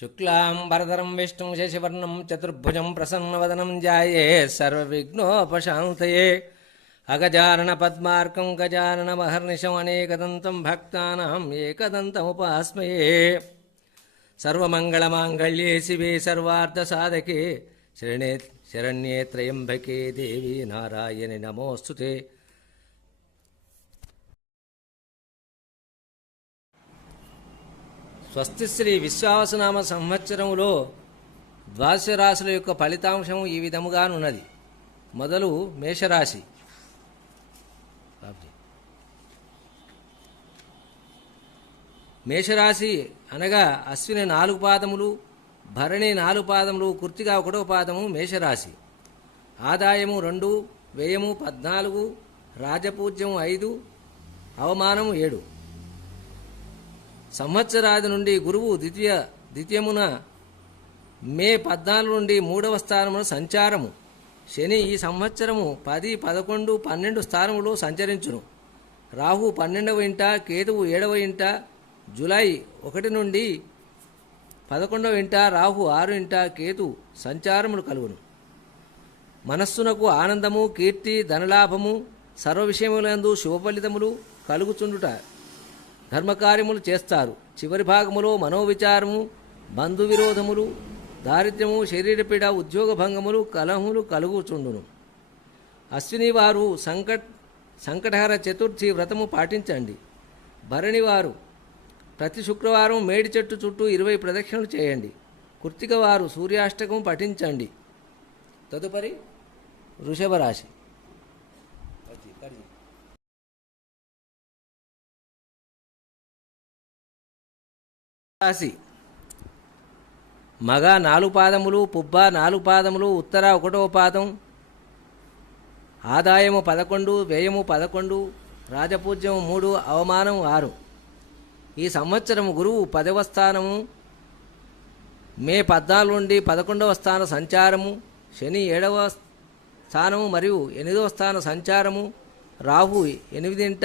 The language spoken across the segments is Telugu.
శుక్లాంబరధరం విష్ణుం శశివర్ణం చతుర్భుజం ప్రసన్నవదనం జాయే సర్వవిఘ్నోపశాంతయే. అగజానన పద్మార్కం గజానన మహర్నిశం అనేకదంతం భక్తానాం ఏకదంతముపాస్మయే. సర్వమంగళమాంగళ్యే శివే సర్వార్థసాధకే. శరణే శరణ్యే త్రయంబకే దేవి నారాయణి నమోస్తుతే. స్వస్తిశ్రీ విశ్వాసనామ సంవత్సరములో ద్వాదశ రాశుల యొక్క ఫలితాంశం ఈ విధముగానున్నది. మొదలు మేషరాశి. మేషరాశి అనగా అశ్విని నాలుగు పాదములు భరణి నాలుగు పాదములు కుర్తిగా ఒకటో పాదము మేషరాశి. ఆదాయము రెండు వ్యయము పద్నాలుగు రాజపూజ్యము ఐదు అవమానము ఏడు. సంవత్సరాది నుండి గురువు ద్వితీయ ద్వితీయమున మే పద్నాలుగు నుండి మూడవ స్థానమున సంచారము. శని ఈ సంవత్సరము పది పదకొండు పన్నెండు స్థానములు సంచరించును. రాహు పన్నెండవ ఇంట కేతువు ఏడవ ఇంట జూలై ఒకటి నుండి పదకొండవ ఇంట రాహు ఆరు ఇంట కేతు సంచారములు కలుగును. మనస్సునకు ఆనందము కీర్తి ధనలాభము సర్వ విషయములందు శుభఫలితములు కలుగుచుండుట ధర్మకార్యములు చేస్తారు. చివరి భాగములో మనోవిచారము బంధు విరోధములు దారిద్ర్యము శరీరపీడ ఉద్యోగ భంగములు కలహములు కలుగుచుండును. అశ్విని వారు సంకట్ సంకటహర చతుర్థి వ్రతము పాటించండి. భరణి వారు ప్రతి శుక్రవారం మేడి చెట్టు చుట్టూ ఇరవై ప్రదక్షిణలు చేయండి. కుర్తిక వారు సూర్యాష్టకం పఠించండి. తదుపరి వృషభ రాశి. రాశి. మగ నాలుగు పాదములు పుబ్బ నాలుగు పాదములు ఉత్తర ఒకటవ పాదం ఆదాయము పదకొండు వ్యయము పదకొండు రాజపూజ్యము మూడు అవమానం ఆరు. ఈ సంవత్సరం గురువు పదవ స్థానము మే పద్నాలుగు నుండి పదకొండవ స్థాన సంచారము శని ఏడవ స్థానము మరియు ఎనిమిదవ స్థాన సంచారము రాహు ఎనిమిదింట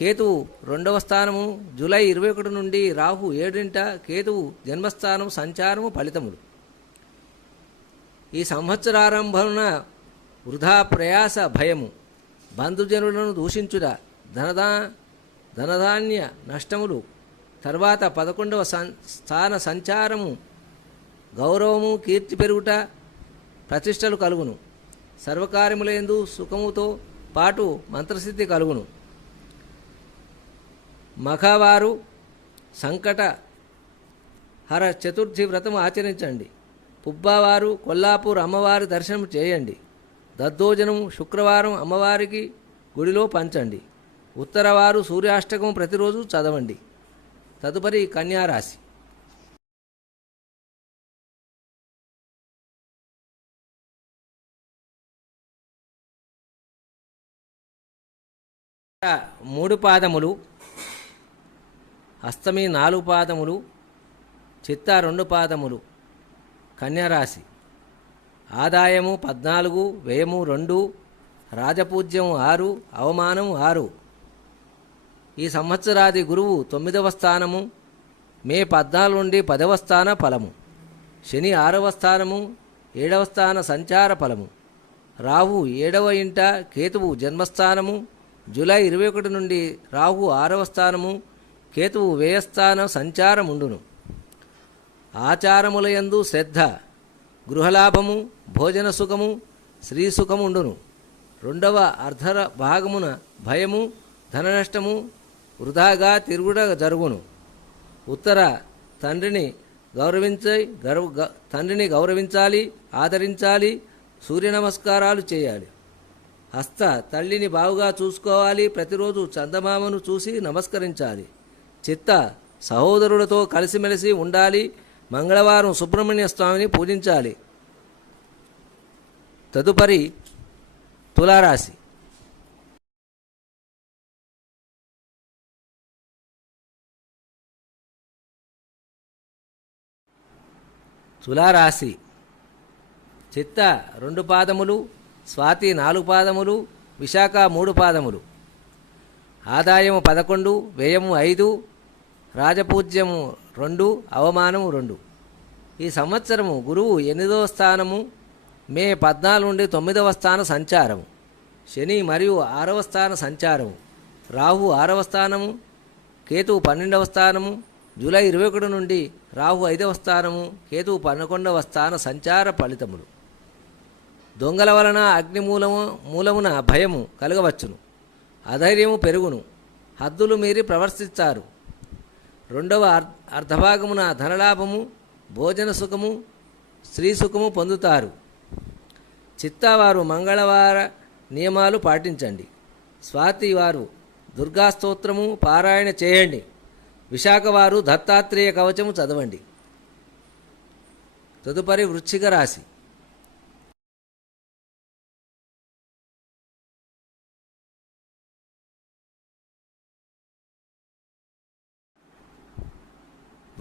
కేతువు రెండవ స్థానము జూలై ఇరవై ఒకటి నుండి రాహు ఏడింట కేతువు జన్మస్థానం సంచారము ఫలితములు. ఈ సంవత్సరారంభమున వృధా ప్రయాస భయము బంధుజనులను దూషించుట ధనదా ధనధాన్య నష్టములు తర్వాత పదకొండవ సం- స్థాన సంచారము గౌరవము కీర్తి పెరుగుట ప్రతిష్టలు కలుగును. సర్వకార్యములందు సుఖముతో పాటు మంత్రసిద్ధి కలుగును. మగవారు సంకట హర చతుర్థి వ్రతం ఆచరించండి. పుబ్బావారు కొల్లాపూర్ అమ్మవారి దర్శనం చేయండి. దద్దోజనం శుక్రవారం అమ్మవారికి గుడిలో పంచండి. ఉత్తరవారు సూర్యాష్టకం ప్రతిరోజు చదవండి. తదుపరి కన్యారాశి. మూడు పాదములు. అష్టమి నాలుగు పాదములు చిత్త రెండు పాదములు కన్యారాశి. ఆదాయము పద్నాలుగు వ్యయము రెండు రాజపూజ్యము ఆరు అవమానం ఆరు. ఈ సంవత్సరాది గురువు తొమ్మిదవ స్థానము మే పద్నాలుగు నుండి పదవ స్థాన ఫలము. శని ఆరవ స్థానము ఏడవ స్థాన సంచార ఫలము. రాహు ఏడవ ఇంట కేతువు జన్మస్థానము జూలై ఇరవై ఒకటి నుండి రాహు ఆరవ స్థానము కేతువు వ్యయస్థానం సంచారముండును. ఆచారములయందు శ్రద్ధ గృహలాభము భోజన సుఖము స్త్రీ సుఖముండును రెండవ అర్ధర భాగమున భయము ధన నష్టము వృధాగా తిరుగుట జరుగును. ఉత్తర తండ్రిని గౌరవించే గర్వ తండ్రిని గౌరవించాలి ఆదరించాలి సూర్య నమస్కారాలు చేయాలి. హస్త తల్లిని బావుగా చూసుకోవాలి ప్రతిరోజు చందమామను చూసి నమస్కరించాలి. చిత్త సహోదరులతో కలిసిమెలిసి ఉండాలి. మంగళవారం సుబ్రహ్మణ్య స్వామిని పూజించాలి. తదుపరి తులారాశి. తులారాశి. చిత్త రెండు పాదములు స్వాతి నాలుగు పాదములు విశాఖ మూడు పాదములు. ఆదాయము పదకొండు వ్యయము ఐదు రాజపూజ్యము రెండు అవమానము రెండు. ఈ సంవత్సరము గురువు ఎనిమిదవ స్థానము మే పద్నాలుగు నుండి తొమ్మిదవ స్థాన సంచారము. శని మరియు ఆరవ స్థాన సంచారము. రాహు ఆరవ స్థానము కేతువు పన్నెండవ స్థానము జూలై ఇరవై ఒకటి నుండి రాహు ఐదవ స్థానము కేతువు పదకొండవ స్థాన సంచార ఫలితములు. దొంగల వలన అగ్ని మూలము మూలమున భయము కలగవచ్చును. అధైర్యము పెరుగును. హద్దులు మీరి ప్రవర్తిస్తారు. రెండవ అర్ధభాగమున ధనలాభము భోజన సుఖము స్త్రీ సుఖము పొందుతారు. చిత్తావారు మంగళవార నియమాలు పాటించండి. స్వాతి వారు దుర్గాస్తోత్రము పారాయణ చేయండి. విశాఖ వారు దత్తాత్రేయ కవచము చదవండి. తదుపరి వృశ్చిక రాశి.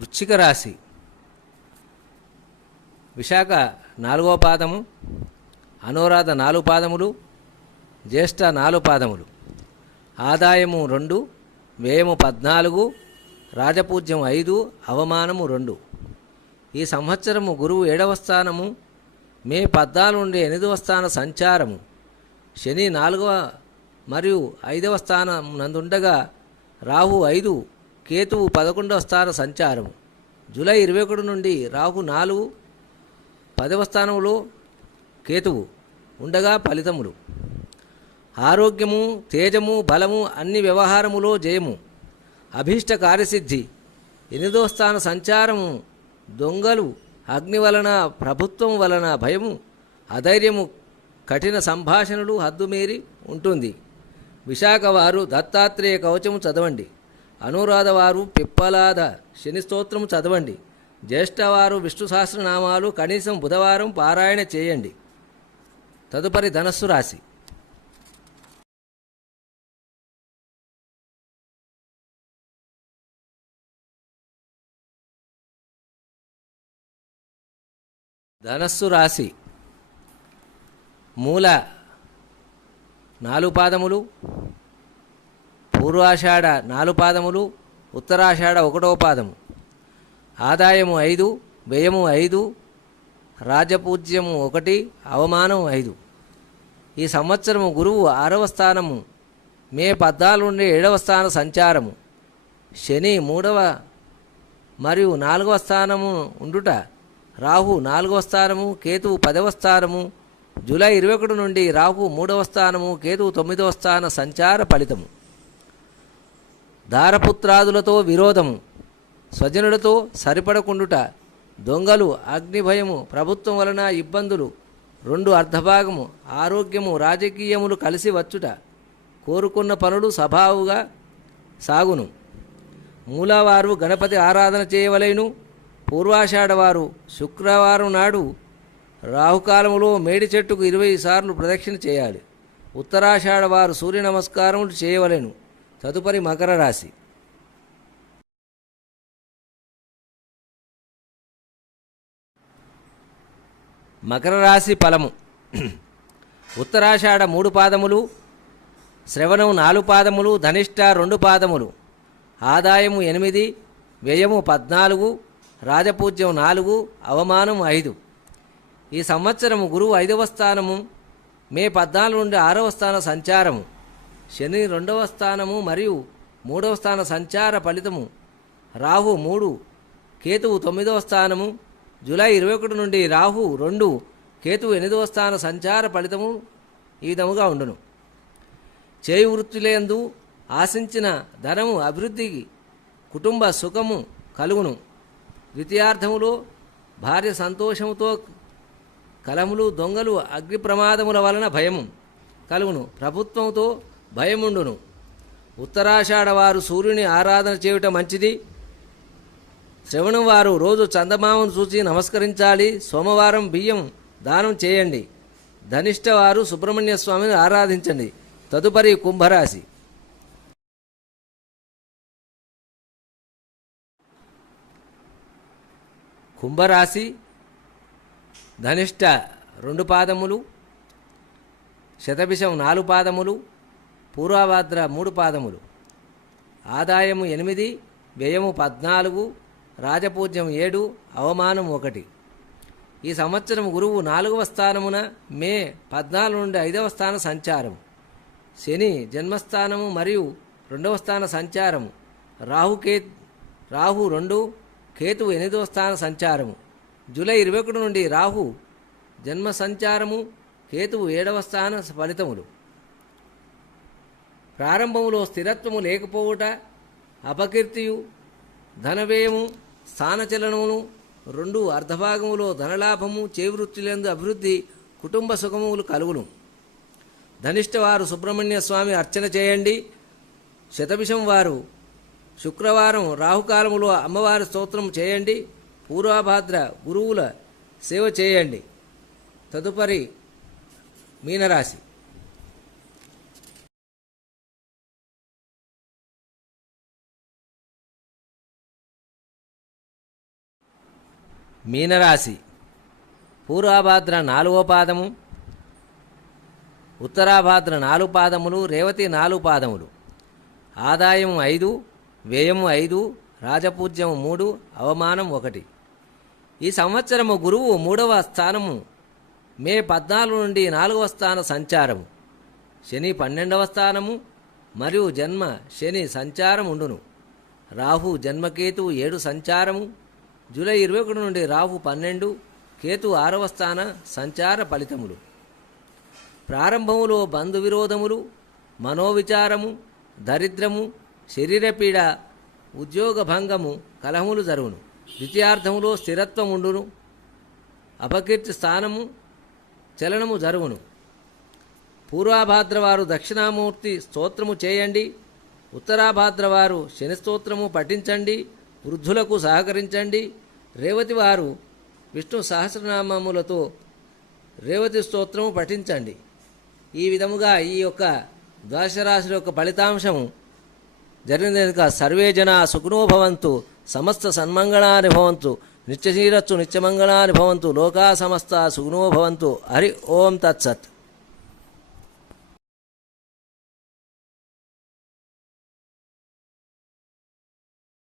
వృశ్చిక రాశి. విశాఖ నాలుగో పాదము అనురాధ నాలుగు పాదములు జ్యేష్ఠ నాలుగు పాదములు. ఆదాయము రెండు వ్యయము పద్నాలుగు రాజపూజ్యం ఐదు అవమానము రెండు. ఈ సంవత్సరము గురువు ఏడవ స్థానము మే పద్నాలుగు నుండి ఎనిమిదవ స్థాన సంచారము. శని నాలుగవ మరియు ఐదవ స్థానం నందుండగా రాహు ఐదు కేతువు పదకొండవ స్థాన సంచారము. జూలై ఇరవై ఒకటి నుండి రాహు నాలుగు పదవ స్థానంలో కేతువు ఉండగా ఫలితములు. ఆరోగ్యము తేజము బలము అన్ని వ్యవహారములో జయము. అభీష్ట కార్యసిద్ధి. ఎనిమిదో స్థాన సంచారము దొంగలు అగ్ని వలన ప్రభుత్వం వలన భయము అధైర్యము కఠిన సంభాషణలు హద్దుమీరి ఉంటుంది. విశాఖ వారు దత్తాత్రేయ కవచము చదవండి. అనురాధవారు పిప్పలాద శని స్తోత్రం చదవండి. జ్యేష్ఠవారు విష్ణు సహస్రనామాలు కనీసం బుధవారం పారాయణ చేయండి. తదుపరి ధనస్సు రాశి. ధనస్సు రాశి. మూల నాలుగు పాదములు. పూర్వాషాఢ నాలుగు పాదములు ఉత్తరాషాఢ ఒకటవ పాదము. ఆదాయము ఐదు వ్యయము ఐదు రాజపూజ్యము ఒకటి అవమానం ఐదు. ఈ సంవత్సరము గురువు ఆరవ స్థానము మే పద్నాలుగు నుండి ఏడవ స్థాన సంచారము. శని మూడవ మరియు నాలుగవ స్థానము ఉండుట రాహు నాలుగవ స్థానము కేతువు పదవ స్థానము జూలై ఇరవై ఒకటి నుండి రాహు మూడవ స్థానము కేతువు తొమ్మిదవ స్థాన సంచార ఫలితము. దారపుత్రాదులతో విరోధము స్వజనులతో సరిపడకుండుట దొంగలు అగ్నిభయము ప్రభుత్వం వలన ఇబ్బందులు రెండు అర్ధభాగము ఆరోగ్యము రాజకీయములు కలిసి వచ్చుట కోరుకున్న పనులు సభావుగా సాగును. మూలవారు గణపతి ఆరాధన చేయవలెను పూర్వాషాఢవారు శుక్రవారం నాడు రాహుకాలములో మేడి చెట్టుకు ఇరవై సార్లు ప్రదక్షిణ చేయాలి. ఉత్తరాషాఢవారు సూర్య నమస్కారములు చేయవలెను. తదుపరి మకర రాశి. మకర రాశి ఫలము. ఉత్తరాషాఢ మూడు పాదములు శ్రవణం నాలుగు పాదములు ధనిష్ట రెండు పాదములు. ఆదాయము ఎనిమిది వ్యయము పద్నాలుగు రాజపూజ్యం నాలుగు అవమానం ఐదు. ఈ సంవత్సరము గురువు ఐదవ స్థానము మే పద్నాలుగు నుండి ఆరవ స్థాన సంచారము. శని రెండవ స్థానము మరియు మూడవ స్థాన సంచార ఫలితము. రాహు మూడు కేతువు తొమ్మిదవ స్థానము జూలై ఇరవై ఒకటి నుండి రాహు రెండు కేతువు ఎనిమిదవ స్థాన సంచార ఫలితము ఈ విధముగా ఉండును. చేయి వృత్తిలేందు ఆశించిన ధనము అభివృద్ధికి కుటుంబ సుఖము కలుగును. ద్వితీయార్థములో భార్య సంతోషముతో కలములు దొంగలు అగ్ని ప్రమాదముల వలన భయము కలుగును. ప్రభుత్వంతో భయముండును. ఉత్తరాషాఢవారు సూర్యుని ఆరాధన చేయుట మంచిది. శ్రవణం వారు రోజు చందమామను చూసి నమస్కరించాలి. సోమవారం బియ్యం దానం చేయండి. ధనిష్ట వారు సుబ్రహ్మణ్య స్వామిని ఆరాధించండి. తదుపరి కుంభరాశి. కుంభరాశి. ధనిష్ట రెండు పాదములు. శతభిషం నాలుగు పాదములు. పూర్వభాద్ర మూడు పాదములు. ఆదాయము ఎనిమిది వ్యయము పద్నాలుగు రాజపూజ్యం ఏడు అవమానం ఒకటి. ఈ సంవత్సరం గురువు నాలుగవ స్థానమున మే పద్నాలుగు నుండి ఐదవ స్థాన సంచారం. శని జన్మస్థానము మరియు రెండవ స్థాన సంచారము. రాహుకే రాహు రెండు కేతు ఎనిమిదవ స్థాన సంచారము. జూలై ఇరవై ఒకటి నుండి రాహు జన్మ సంచారము కేతువు ఏడవ స్థాన ఫలితములు. ప్రారంభములో స్థిరత్వము లేకపోవుట అపకీర్తియు ధనవ్యయము స్థానచలనమును రెండు అర్ధభాగములో ధనలాభము చేవృత్తిలందు అభివృద్ధి కుటుంబ సుఖములు కలుగును. ధనిష్టవారు సుబ్రహ్మణ్య స్వామి అర్చన చేయండి. శతభిషం వారు శుక్రవారం రాహుకాలములో అమ్మవారి స్తోత్రం చేయండి. పూర్వభాద్ర గురువుల సేవ చేయండి. తదుపరి మీనరాశి. మీనరాశి. పూర్వాభాద్ర నాలుగో పాదము ఉత్తరాభాద్ర నాలుగు పాదములు రేవతి నాలుగు పాదములు. ఆదాయం ఐదు వ్యయం ఐదు రాజపూజ్యం మూడు అవమానం ఒకటి. ఈ సంవత్సరము గురువు మూడవ స్థానము మే పద్నాలుగు నుండి నాలుగవ స్థాన సంచారము. శని పన్నెండవ స్థానము మరియు జన్మ శని సంచారం ఉండును రాహు జన్మకేతు ఏడు సంచారము జూలై ఇరవై ఒకటి నుండి రాహు పన్నెండు కేతు ఆరవ స్థాన సంచార ఫలితములు. ప్రారంభములో బంధు విరోధములు మనోవిచారము దరిద్రము శరీరపీడ ఉద్యోగభంగము కలహములు జరుగును. ద్వితీయార్థములో స్థిరత్వం ఉండును అపకీర్తి స్థానము చలనము జరుగును. పూర్వాభాద్రవారు దక్షిణామూర్తి స్తోత్రము చేయండి ఉత్తరాభాద్రవారు శని స్తోత్రము పఠించండి వృద్ధులకు సహకరించండి. రేవతి వారు విష్ణు సహస్రనామములతో రేవతి స్తోత్రము పఠించండి. ఈ విధముగా ఈ యొక్క ద్వాదశరాశుల యొక్క ఫలితాంశము జరిగిన కనుక సర్వే జన సుఖనోభవంతు సమస్త సన్మంగళాని భవంతు నిత్యశీరస్సు నిత్యమంగళాని భవంతు లోకా సమస్త సుఖనో భవంతు హరి ఓం తత్సత్.